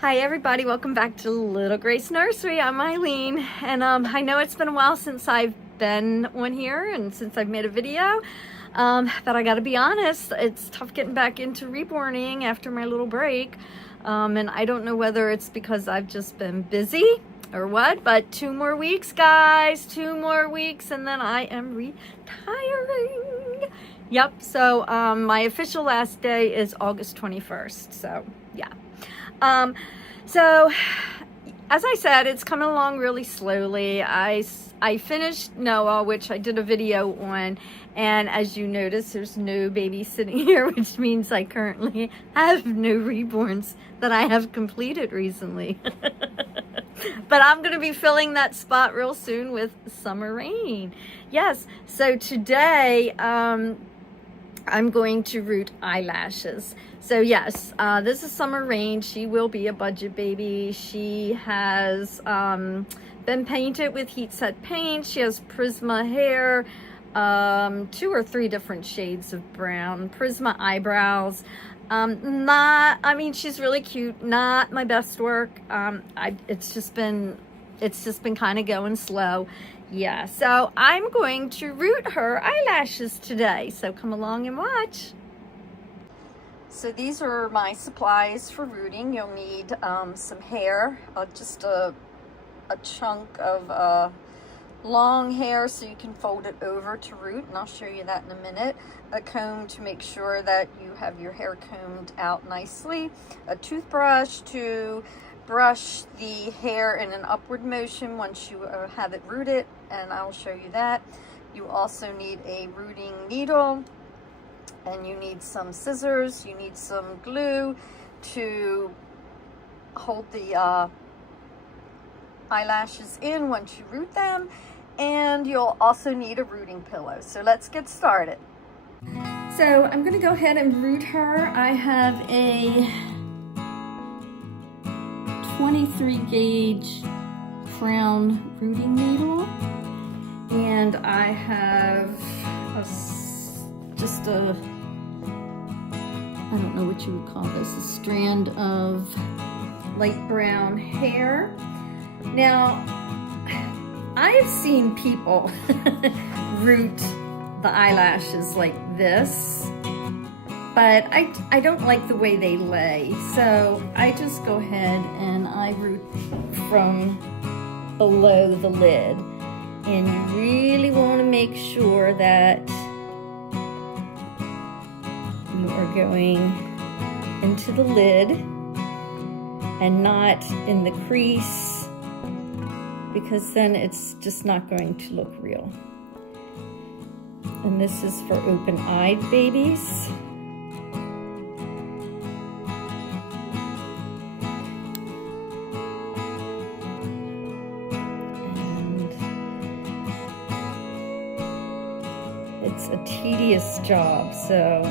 Hi everybody, welcome back to Little Grace Nursery. I'm Eileen, and I know it's been a while since I've been on here and since I've made a video, but I gotta be honest, it's tough getting back into reborning after my little break, and I don't know whether it's because I've just been busy or what, but 2 more weeks, guys, 2 more weeks, and then I am retiring. Yep, so my official last day is August 21st, so yeah. So as I said, it's coming along really slowly. I finished Noah, which I did a video on, and as you notice, there's no baby sitting here, which means I currently have no reborns that I have completed recently. But I'm going to be filling that spot real soon with Summer Rain. Yes, so today I'm going to root Eyelashes. So yes, this is Summer Rain. She will be a budget baby. She has been painted with heat set paint. She has Prisma hair, 2 or 3 different shades of brown, Prisma eyebrows. I mean, she's really cute. Not my best work. It's just been kind of going slow. Yeah, so I'm going to root her eyelashes today. So come along and watch. So these are my supplies for rooting. You'll need some hair, just a chunk of long hair so you can fold it over to root, and I'll show you that in a minute. A comb to make sure that you have your hair combed out nicely. A toothbrush to brush the hair in an upward motion once you have it rooted, and I'll show you that. You also need a rooting needle, and you need some scissors. You need some glue to hold the eyelashes in once you root them, and you'll also need a rooting pillow. So let's get started. So I'm going to go ahead and root her. I have a 23 gauge crown rooting needle, and I have just a, I don't know what you would call this, a strand of light brown hair. Now, I've seen people root the eyelashes like this, but I don't like the way they lay, so I just go ahead and I root from below the lid. And you really want to make sure that you are going into the lid and not in the crease, because then it's just not going to look real. And this is for open-eyed babies. And it's a tedious job, so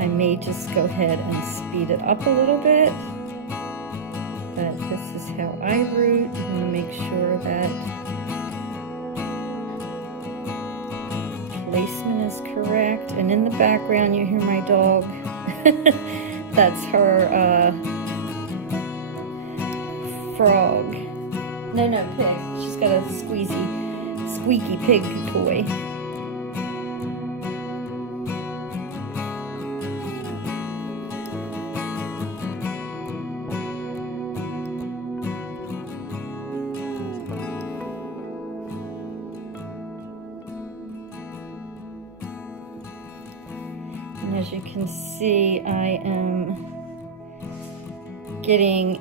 I may just go ahead and speed it up a little bit. But this is how I root. You want to make sure that placement is correct. And in the background you hear my dog. That's her frog. No, pig. She's got a squeaky pig toy. As you can see, I am getting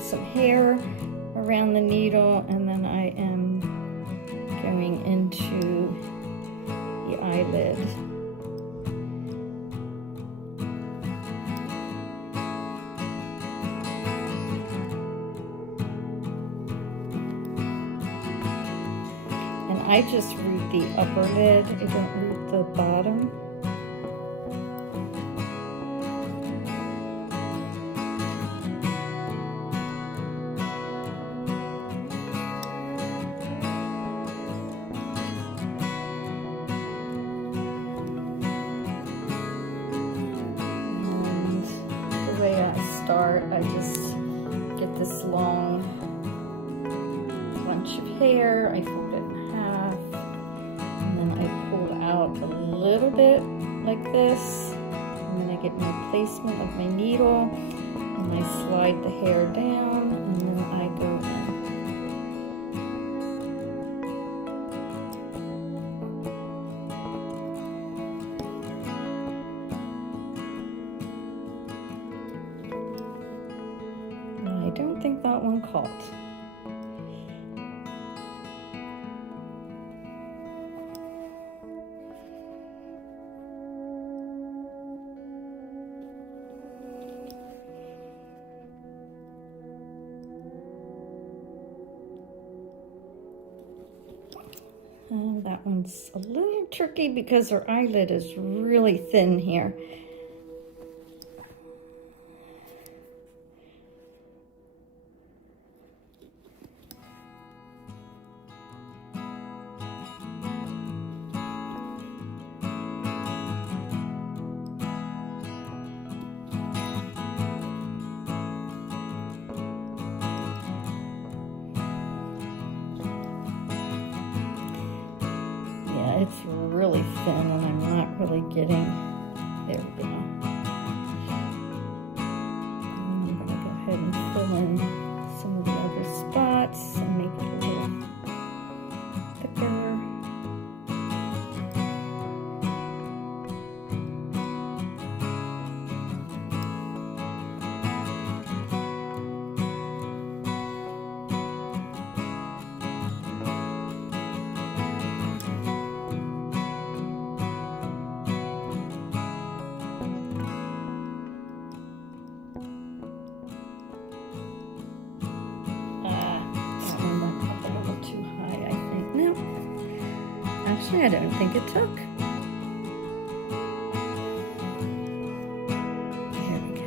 some hair around the needle, and then I am going into the eyelid. And I just root the upper lid, I don't root the bottom. start, I just get this long bunch of hair, I fold it in half, and then I pull out a little bit like this, and then I get my placement of my needle, and I slide the hair down, and then I go in. I don't think that one caught. And that one's a little tricky because her eyelid is really thin here. It's really thin and I'm not really getting, there we go. I'm going to go ahead and fill in some of the other spots and make it a little thicker. Actually, I don't think it took. Here we go.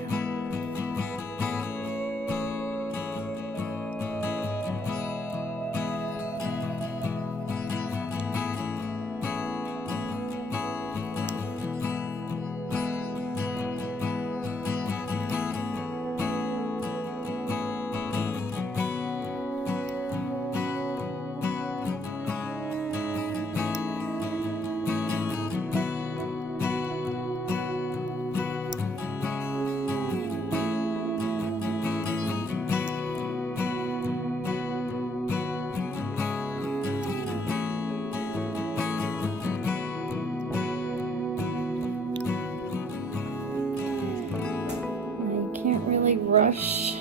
Rush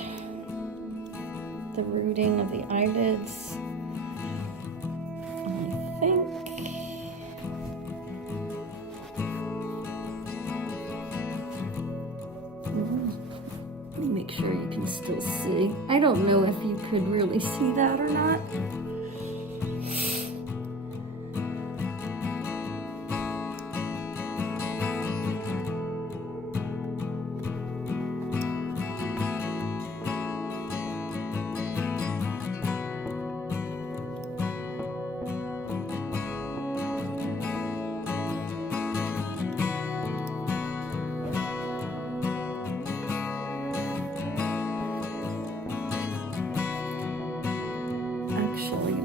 the rooting of the eyelids. I think let me make sure you can still see. I don't know if you could really see that or not.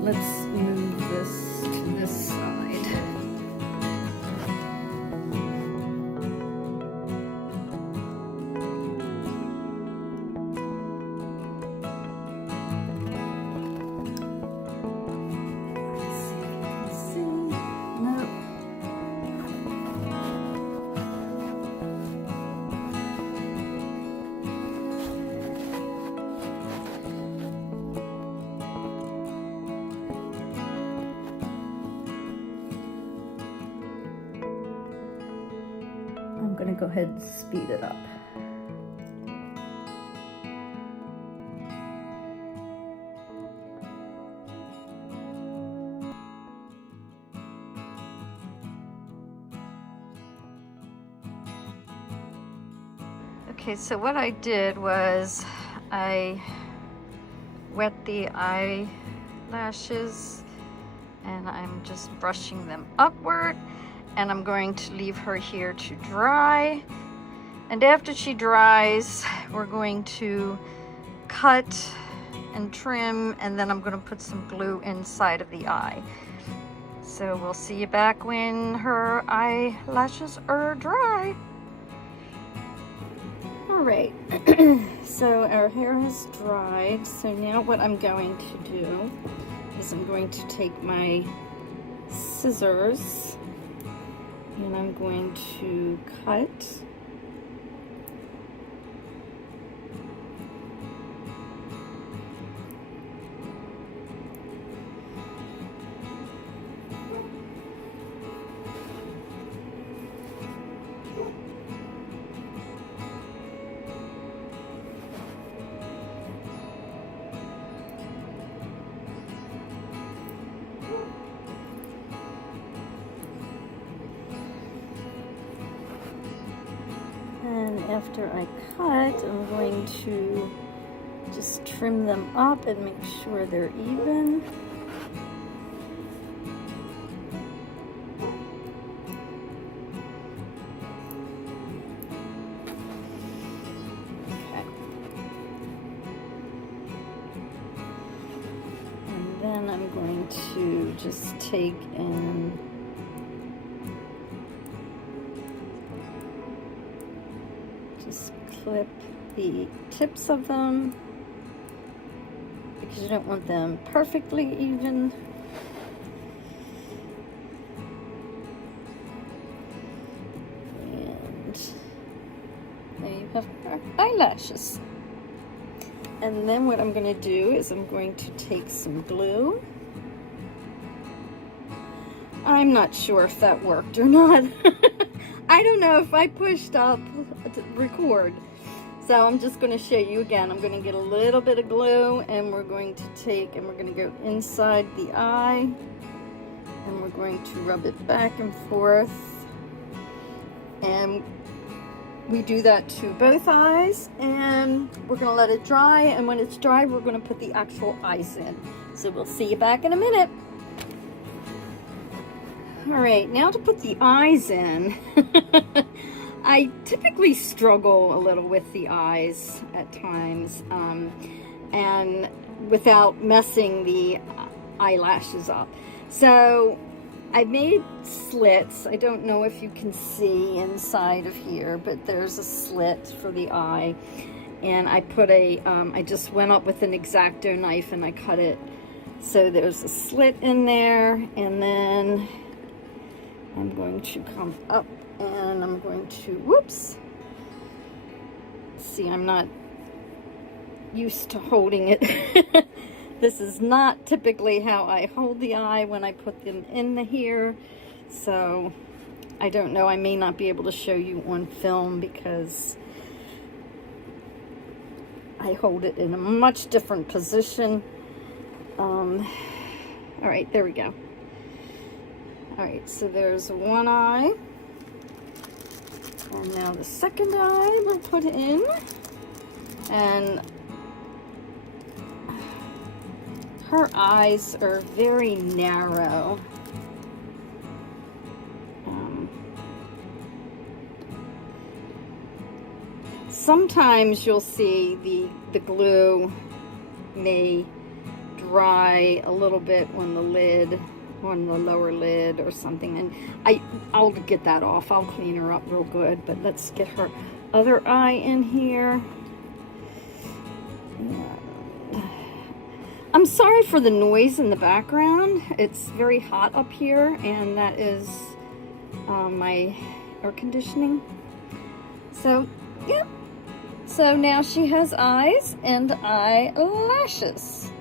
Let's move this to this side. Let's see if you can see. No. I'm going to go ahead and speed it up. Okay, so what I did was I wet the eyelashes and I'm just brushing them upward. And I'm going to leave her here to dry. And after she dries, we're going to cut and trim, and then I'm going to put some glue inside of the eye. So we'll see you back when her eyelashes are dry. All right, so our hair has dried. So now what I'm going to do is I'm going to take my scissors and I'm going to cut after I cut, I'm going to just trim them up and make sure they're even. Okay. And then I'm going to just take and just clip the tips of them because you don't want them perfectly even. And there you have our eyelashes. And then what I'm going to do is I'm going to take some glue. I'm not sure if that worked or not. I don't know if I pushed up to record. So I'm just going to show you again. I'm going to get a little bit of glue and we're going to take and we're going to go inside the eye and we're going to rub it back and forth. And we do that to both eyes and we're going to let it dry, and when it's dry we're going to put the actual eyes in. So we'll see you back in a minute. Alright, now to put the eyes in. I typically struggle a little with the eyes at times, and without messing the eyelashes up. So I made slits. I don't know if you can see inside of here, but there's a slit for the eye. And I put I just went up with an X-Acto knife and I cut it. So there's a slit in there, and then I'm going to come up and I'm going to, whoops. See, I'm not used to holding it. This is not typically how I hold the eye when I put them in here. So I don't know, I may not be able to show you on film because I hold it in a much different position. All right, there we go. All right, so there's one eye. And now the second eye we'll put in. And her eyes are very narrow. Sometimes you'll see the glue may dry a little bit on the lid, on the lower lid or something, and I'll get that off. I'll clean her up real good, but let's get her other eye in here. I'm sorry for the noise in the background. It's very hot up here, and that is my air conditioning. So, yeah. So now she has eyes and eyelashes.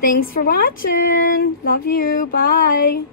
Thanks for watching. Love you. Bye.